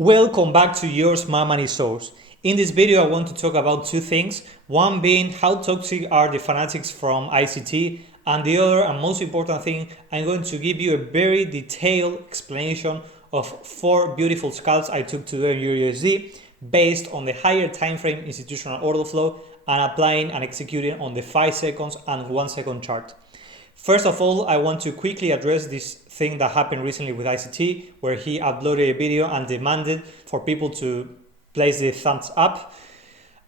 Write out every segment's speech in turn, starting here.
Welcome back to your Smart Money Source. In this video, I want to talk about two things. One being how toxic are the fanatics from ICT, and the other and most important thing, I'm going to give you a very detailed explanation of 4 beautiful scalps I took today in EURUSD based on the higher time frame institutional order flow and applying and executing on the 5 seconds and 1 second chart. First of all, I want to quickly address this thing that happened recently with ICT, where he uploaded a video and demanded for people to place the thumbs up.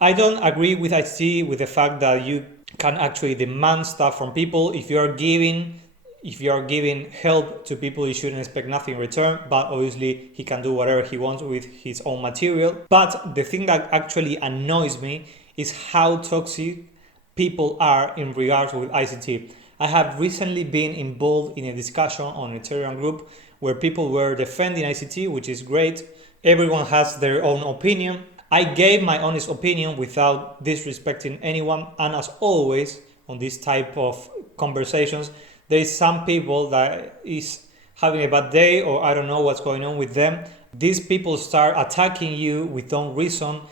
I don't agree with ICT with the fact that you can actually demand stuff from people. If you are giving help to people, you shouldn't expect nothing in return, but obviously he can do whatever he wants with his own material. But the thing that actually annoys me is how toxic people are in regards with ICT. I have recently been involved in a discussion on a Ethereum group where people were defending ICT, which is great. Everyone has their own opinion. I gave my honest opinion without disrespecting anyone, and as always on this type of conversations, there is some people that is having a bad day, or I don't know what's going on with them. These people start attacking you with no reason.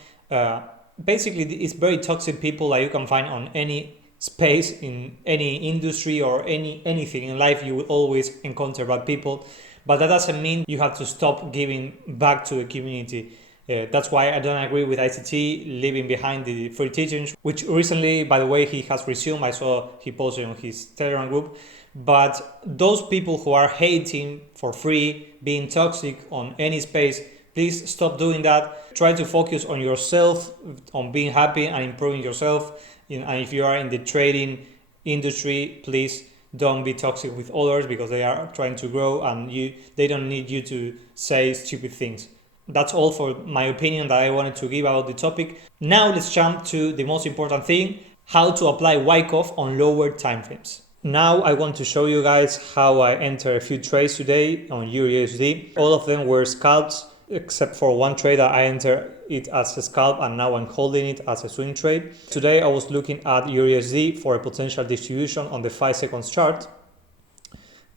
Basically, it's very toxic people that you can find on any space, in any industry or anything in life. You will always encounter bad people, but that doesn't mean you have to stop giving back to the community. That's why I don't agree with ICT leaving behind the free teachings, which recently, by the way, he has resumed. I saw he posted on his Telegram group. But those people who are hating for free, being toxic on any space, please stop doing that. Try to focus on yourself, on being happy and improving yourself. And if you are in the trading industry, please don't be toxic with others, because they are trying to grow and they don't need you to say stupid things. That's all for my opinion that I wanted to give about the topic. Now let's jump to the most important thing, how to apply Wyckoff on lower time frames. Now I want to show you guys how I entered a few trades today on EURUSD. All of them were scalps, except for one trade that I entered it as a scalp and now I'm holding it as a swing trade. Today I was looking at EURUSD for a potential distribution on the 5 seconds chart.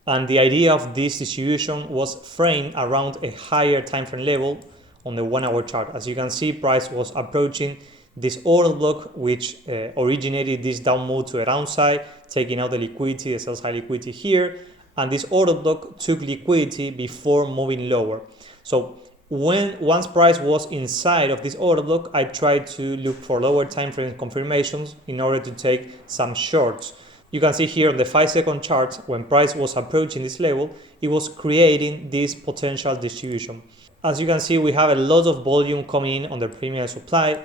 And the idea of this distribution was framed around a higher time frame level on the 1 hour chart. As you can see, price was approaching this order block, which originated this down move to a downside, taking out the liquidity, the sell side liquidity here. And this order block took liquidity before moving lower. So once price was inside of this order block, I tried to look for lower time frame confirmations in order to take some shorts. You can see here on the 5 second chart, when price was approaching this level, it was creating this potential distribution. As you can see, we have a lot of volume coming in on the preliminary supply.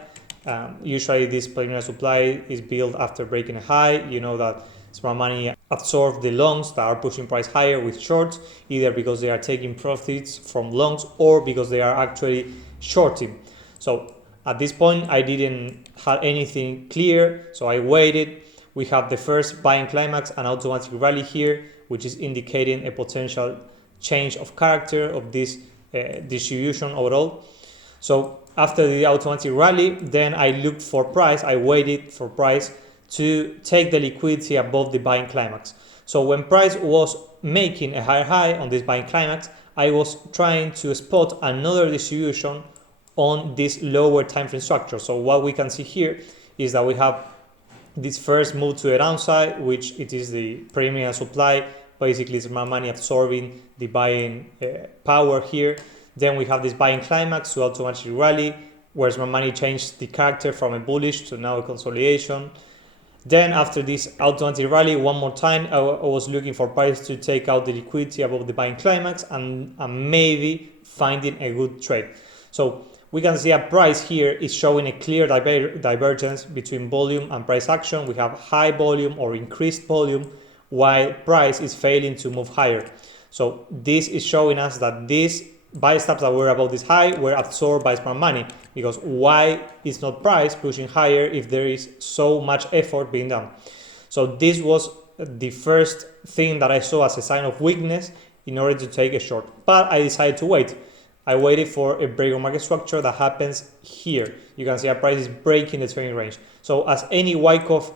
Usually this preliminary supply is built after breaking a high. You know that smart money absorb the longs that are pushing price higher with shorts, either because they are taking profits from longs or because they are actually shorting. So at this point, I didn't have anything clear, so I waited. We have the first buying climax, an automatic rally here, which is indicating a potential change of character of this distribution overall. So after the automatic rally, then I looked for price. I waited for price to take the liquidity above the buying climax. So when price was making a higher high on this buying climax, I was trying to spot another distribution on this lower time frame structure. So what we can see here is that we have this first move to a downside, which it is the premium supply, basically smart money absorbing the buying power here. Then we have this buying climax to automatic rally, where smart money changed the character from a bullish to now a consolidation. Then after this automatic rally, one more time, I was looking for price to take out the liquidity above the buying climax and maybe finding a good trade. So we can see a price here is showing a clear divergence between volume and price action. We have high volume or increased volume, while price is failing to move higher. So this is showing us that these buy stops that were above this high were absorbed by smart money, because why is not price pushing higher if there is so much effort being done? So this was the first thing that I saw as a sign of weakness in order to take a short, but I decided to wait. I waited for a break of market structure that happens here. You can see a price is breaking the trading range. So as any Wyckoff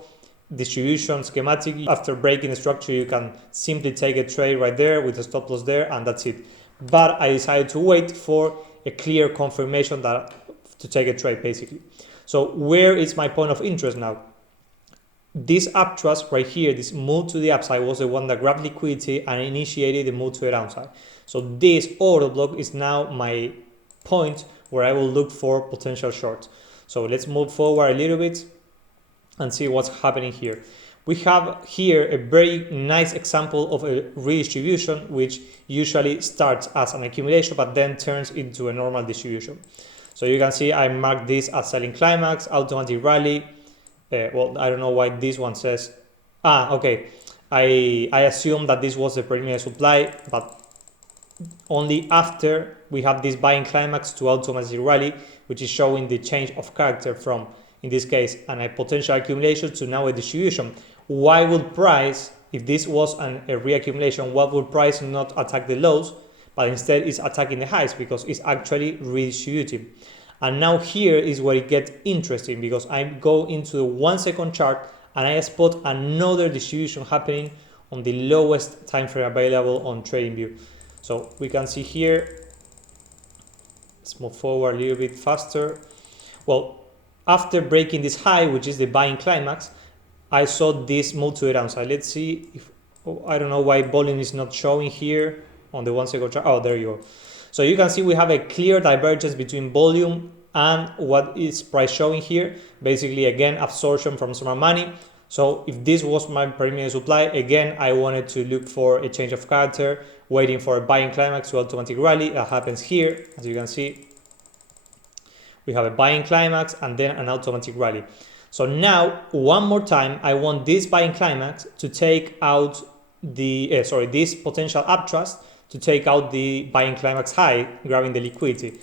distribution schematic, after breaking the structure, you can simply take a trade right there with a stop loss there, and that's it. But I decided to wait for a clear confirmation that to take a trade basically. So where is my point of interest now? This uptrust right here, this move to the upside, was the one that grabbed liquidity and initiated the move to the downside. So this order block is now my point where I will look for potential shorts. So let's move forward a little bit and see what's happening here. We have here a very nice example of a redistribution, which usually starts as an accumulation but then turns into a normal distribution. So you can see I marked this as selling climax, automatic rally. Well, I don't know why this one says, okay, I assume that this was the preliminary supply, but only after we have this buying climax to automatic rally, which is showing the change of character from, in this case, a potential accumulation to now a distribution. Why would price, if this was a reaccumulation, why would price not attack the lows, but instead is attacking the highs, because it's actually redistributing? And now here is where it gets interesting, because I go into the 1 second chart and I spot another distribution happening on the lowest time frame available on TradingView. So we can see here, let's move forward a little bit faster. Well, after breaking this high, which is the buying climax, I saw this move to the downside. Let's see if, I don't know why volume is not showing here on the 1 second chart. Oh, there you go. So you can see we have a clear divergence between volume and what is price showing here. Basically, again, absorption from smart money. So if this was my preliminary supply, again, I wanted to look for a change of character, waiting for a buying climax to automatic rally. That happens here, as you can see. We have a buying climax and then an automatic rally. So now, one more time, I want this buying climax to take out the, this potential uptrust to take out the buying climax high, grabbing the liquidity.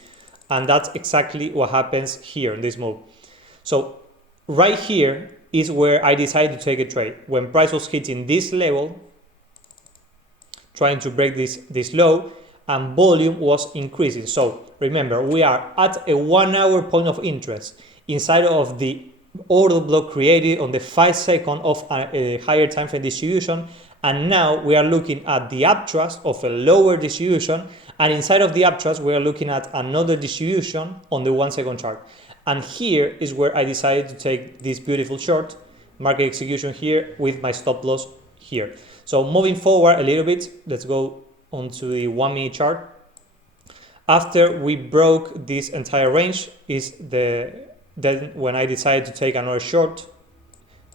And that's exactly what happens here in this move. So right here is where I decided to take a trade. When price was hitting this level, trying to break this low, and volume was increasing. So remember, we are at a 1 hour point of interest inside of the order block created on the 5 second of a higher time frame distribution. And now we are looking at the uptrust of a lower distribution, and inside of the uptrust we are looking at another distribution on the 1 second chart. And here is where I decided to take this beautiful short, market execution here with my stop loss here. So moving forward a little bit, let's go onto the 1 minute chart. After we broke this entire range is then when I decided to take another short.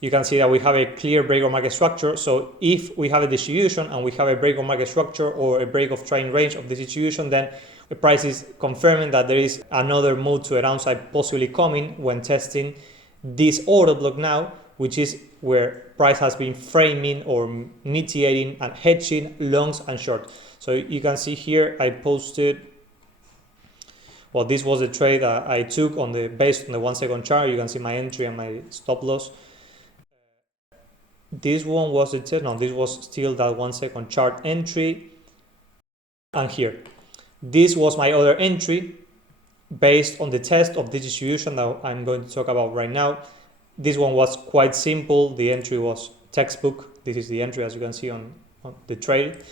You can see that we have a clear break of market structure. So if we have a distribution and we have a break of market structure or a break of trend range of the distribution, then the price is confirming that there is another move to a downside possibly coming when testing this order block now, which is where price has been framing or mitigating and hedging longs and short. So you can see here I posted, well, this was the trade that I took based on the 1 second chart. You can see my entry and my stop loss. This one was the test. No, this was still that 1 second chart entry. And here, this was my other entry based on the test of the distribution that I'm going to talk about right now. This one was quite simple. The entry was textbook. This is the entry, as you can see on the trade.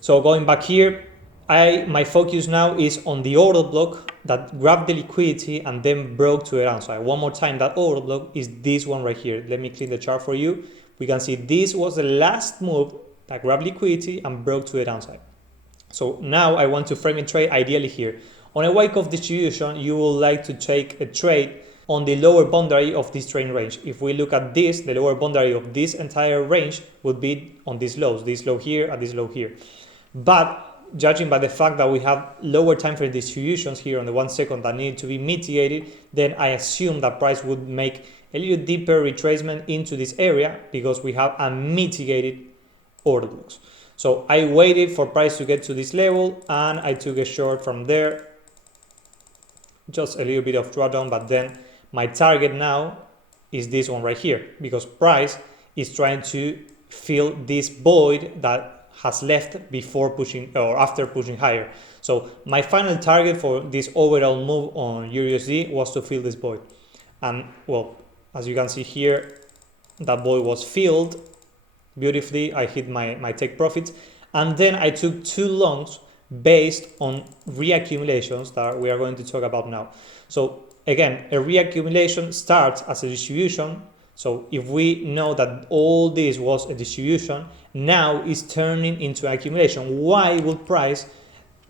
So going back here, my focus now is on the order block that grabbed the liquidity and then broke to the downside. One more time, that order block is this one right here. Let me clean the chart for you. We can see this was the last move that grabbed liquidity and broke to the downside. So now I want to frame a trade ideally here. On a Wyckoff distribution, you will like to take a trade on the lower boundary of this trend range. If we look at this, the lower boundary of this entire range would be on these lows, this low here and this low here. But judging by the fact that we have lower time frame distributions here on the 1 second that need to be mitigated, then I assume that price would make a little deeper retracement into this area because we have unmitigated order blocks. So I waited for price to get to this level and I took a short from there, just a little bit of drawdown, but then my target now is this one right here because price is trying to fill this void that has left before pushing or after pushing higher. So my final target for this overall move on EURUSD was to fill this void. And well, as you can see here, that void was filled beautifully. I hit my take profits. And then I took two longs based on reaccumulations that we are going to talk about now. So again, a reaccumulation starts as a distribution. So if we know that all this was a distribution, now it's turning into an accumulation. Why would price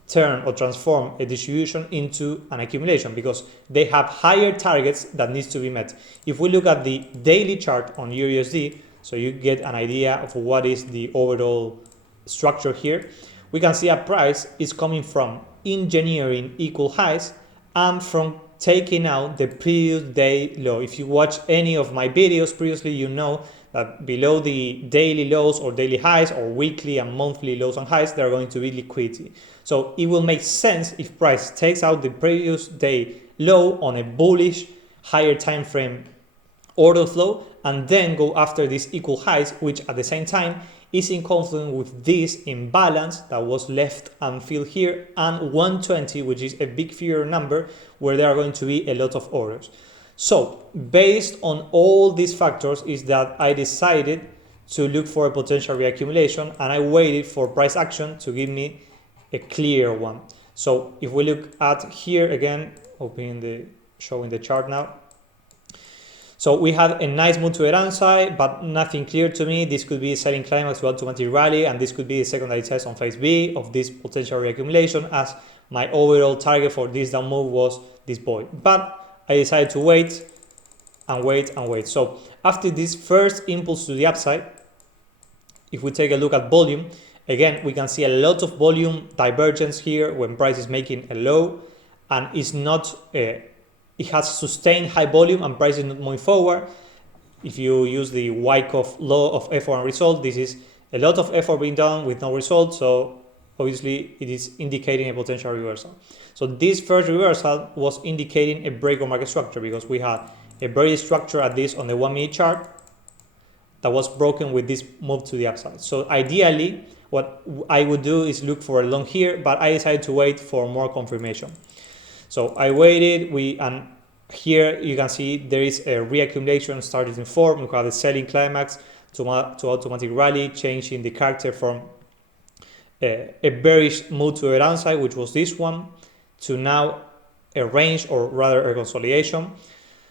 turn or transform a distribution into an accumulation? Because they have higher targets that needs to be met. If we look at the daily chart on EURUSD, so you get an idea of what is the overall structure here, we can see a price is coming from engineering equal highs and from taking out the previous day low. If you watch any of my videos previously, you know that below the daily lows or daily highs or weekly and monthly lows and highs, there are going to be liquidity. So it will make sense if price takes out the previous day low on a bullish higher time frame order flow and then go after these equal highs, which at the same time is in conflict with this imbalance that was left unfilled here and 120, which is a big figure number where there are going to be a lot of orders. So based on all these factors is that I decided to look for a potential reaccumulation and I waited for price action to give me a clear one. So if we look at here again, showing the chart now. So we had a nice move to the downside, but nothing clear to me. This could be selling climax to automatic rally, and this could be the secondary test on phase B of this potential reaccumulation, as my overall target for this down move was this boy. But I decided to wait and wait and wait. So after this first impulse to the upside, if we take a look at volume, again, we can see a lot of volume divergence here when price is making a low and is not it has sustained high volume and price is not moving forward. If you use the Wyckoff law of effort and result, this is a lot of effort being done with no result. So obviously it is indicating a potential reversal. So this first reversal was indicating a break of market structure because we had a very structure at this on the 1 minute chart that was broken with this move to the upside. So ideally, what I would do is look for a long here, but I decided to wait for more confirmation. So I waited, and here you can see there is a reaccumulation started in form. We have the selling climax to automatic rally, changing the character from a bearish move to the downside, which was this one, to now a range or rather a consolidation.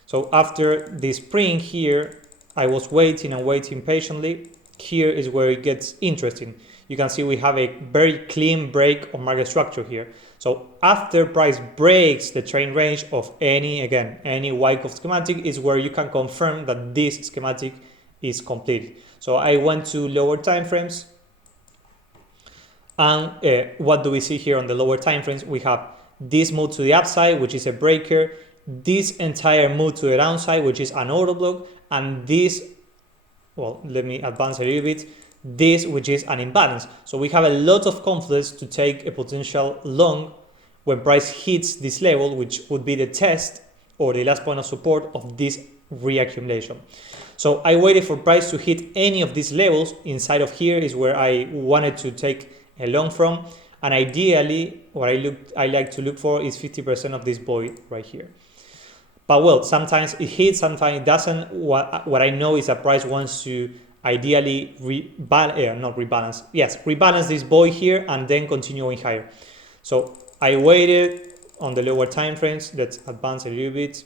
So after the spring here, I was waiting and waiting patiently. Here is where it gets interesting. You can see we have a very clean break of market structure here. So after price breaks the trend range of any Wyckoff schematic is where you can confirm that this schematic is complete. So I went to lower time frames, and what do we see here on the lower time frames? We have this move to the upside, which is a breaker, this entire move to the downside, which is an order block, and this, well, let me advance a little bit, this, which is an imbalance. So we have a lot of confidence to take a potential long when price hits this level, which would be the test or the last point of support of this reaccumulation. So I waited for price to hit any of these levels. Inside of here is where I wanted to take a long from, and ideally what I like to look for is 50% of this boy right here. But well, sometimes it hits, sometimes it doesn't. What I know is that price wants to ideally rebalance this boy here and then continuing higher. So I waited on the lower time frames. Let's advance a little bit.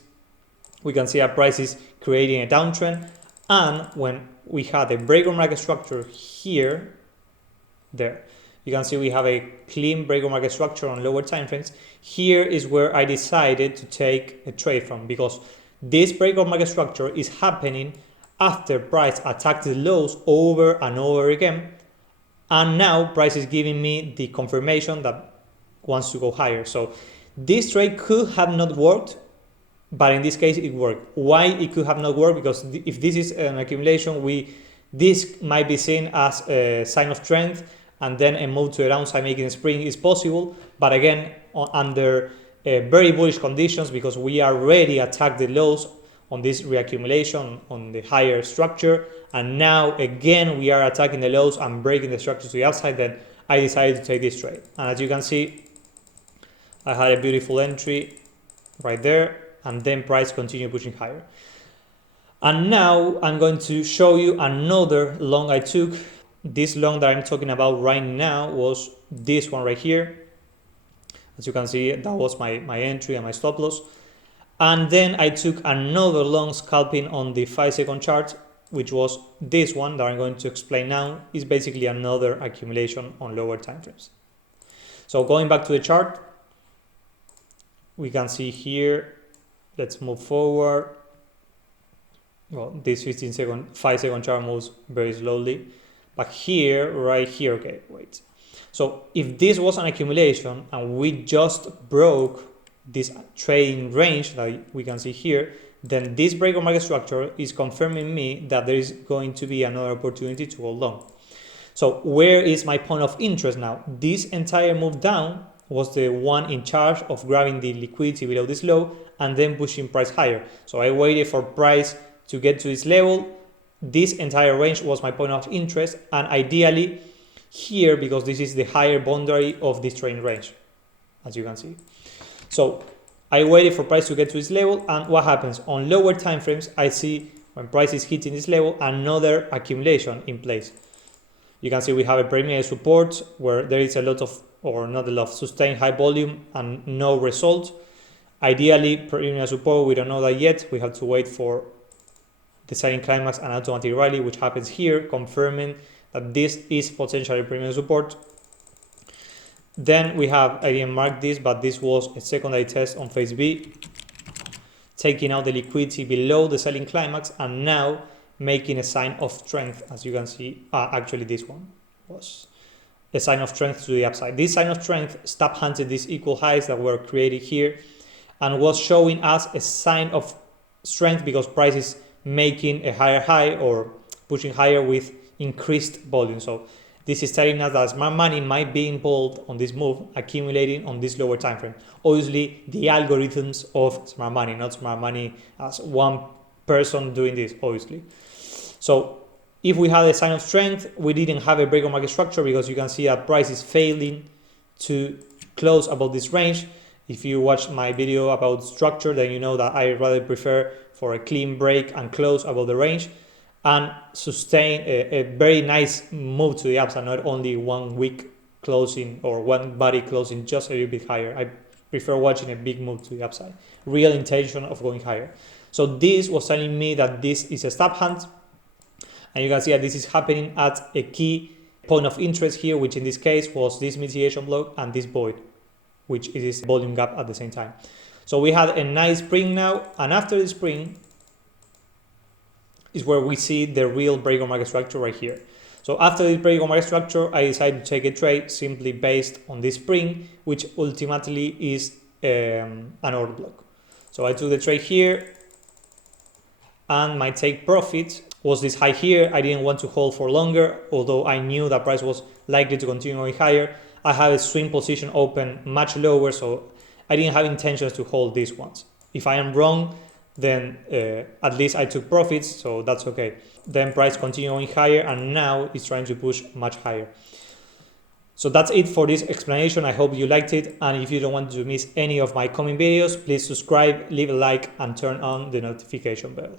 We can see that price is creating a downtrend, and when we had a break of market structure here, there, you can see we have a clean break of market structure on lower time frames. Here is where I decided to take a trade from, because this break of market structure is happening after price attacked the lows over and over again, and now price is giving me the confirmation that wants to go higher. So this trade could have not worked, but in this case it worked. Why it could have not worked? Because if this is an accumulation, this might be seen as a sign of strength, and then a move to the downside making a spring is possible, but again under very bullish conditions, because we already attacked the lows on this reaccumulation on the higher structure, and now again we are attacking the lows and breaking the structure to the upside. Then I decided to take this trade, and as you can see, I had a beautiful entry right there, and then price continued pushing higher. And now I'm going to show you another long I took. This long that I'm talking about right now was this one right here. As you can see, that was my entry and my stop loss. And then I took another long scalping on the 5-second chart, which was this one that I'm going to explain now. Is basically another accumulation on lower time frames. So going back to the chart, we can see here, let's move forward. Well, this 5-second chart moves very slowly, but here, right here, okay, wait. So if this was an accumulation and we just broke this trading range that we can see here, then this break of market structure is confirming me that there is going to be another opportunity to go long. So where is my point of interest now? This entire move down was the one in charge of grabbing the liquidity below this low and then pushing price higher. So I waited for price to get to this level. This entire range was my point of interest, and ideally here, because this is the higher boundary of this trading range, as you can see. So I waited for price to get to this level, and what happens on lower time frames, I see when price is hitting this level, another accumulation in place. You can see we have a primary support where there is a lot of, or not a lot, sustained high volume and no result. Ideally, primary support, we don't know that yet. We have to wait for the selling climax and automatic rally, which happens here, confirming that this is potentially primary support. Then we have, I didn't mark this, but this was a secondary test on phase B, taking out the liquidity below the selling climax and now making a sign of strength. As you can see, actually this one was a sign of strength to the upside. This sign of strength stop hunted these equal highs that were created here and was showing us a sign of strength because price is making a higher high or pushing higher with increased volume. So this is telling us that smart money might be involved on this move, accumulating on this lower time frame. Obviously, the algorithms of smart money, not smart money as one person doing this, obviously. So if we had a sign of strength, we didn't have a break of market structure because you can see that price is failing to close above this range. If you watch my video about structure, then you know that I rather prefer for a clean break and close above the range and sustain a very nice move to the upside, not only 1 week closing or one body closing just a little bit higher. I prefer watching a big move to the upside, real intention of going higher. So this was telling me that this is a stop hunt, and you can see that this is happening at a key point of interest here, which in this case was this mitigation block and this void, which is this volume gap at the same time. So we had a nice spring now, and after the spring is where we see the real break of market structure right here. So after the break of market structure, I decided to take a trade simply based on this spring, which ultimately is an order block. So I took the trade here, and my take profit was this high here. I didn't want to hold for longer, although I knew that price was likely to continue going higher. I have a swing position open much lower, so I didn't have intentions to hold these ones. If I am wrong, then at least I took profits, so that's okay. Then price continued going higher, and now it's trying to push much higher. So that's it for this explanation. I hope you liked it, and if you don't want to miss any of my coming videos, please subscribe, leave a like, and turn on the notification bell.